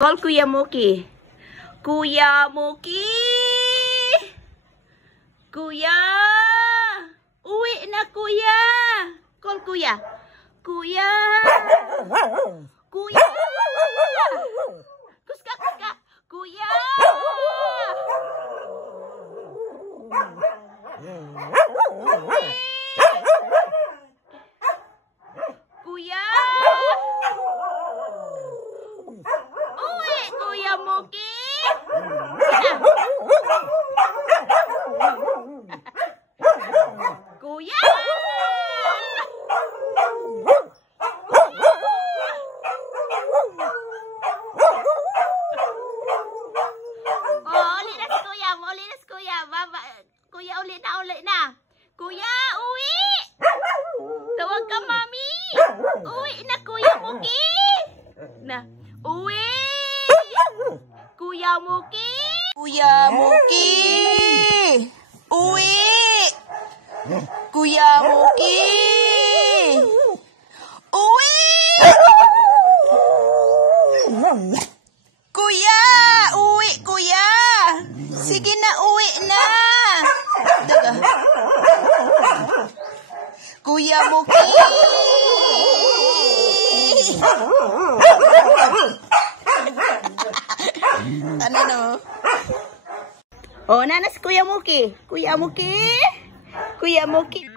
Call Kuya Muki. Kuya Muki! Kuya! Uwi na, Kuya! Call Kuya. Kuya! Kuya! Kuska, kuska! Kuya! Kuya! Uwi, Kuya Muki! Kuya! Ulit na si Kuya. Ulit na si Kuya. Baba. Kuya, ulit na. Kuya, uwi! Tawag ka, Mami! Uwi na, Kuya Muki! Na, uwi! Kuya Muki! Kuya Muki! Uwi! Kuya Muki! Uwi! Kuya! Uwi, Kuya! Sige na, uwi na! Daga. Kuya Muki! Ano no? Oh, nanas Kuya Muki. Kuya Muki. Kuya Muki.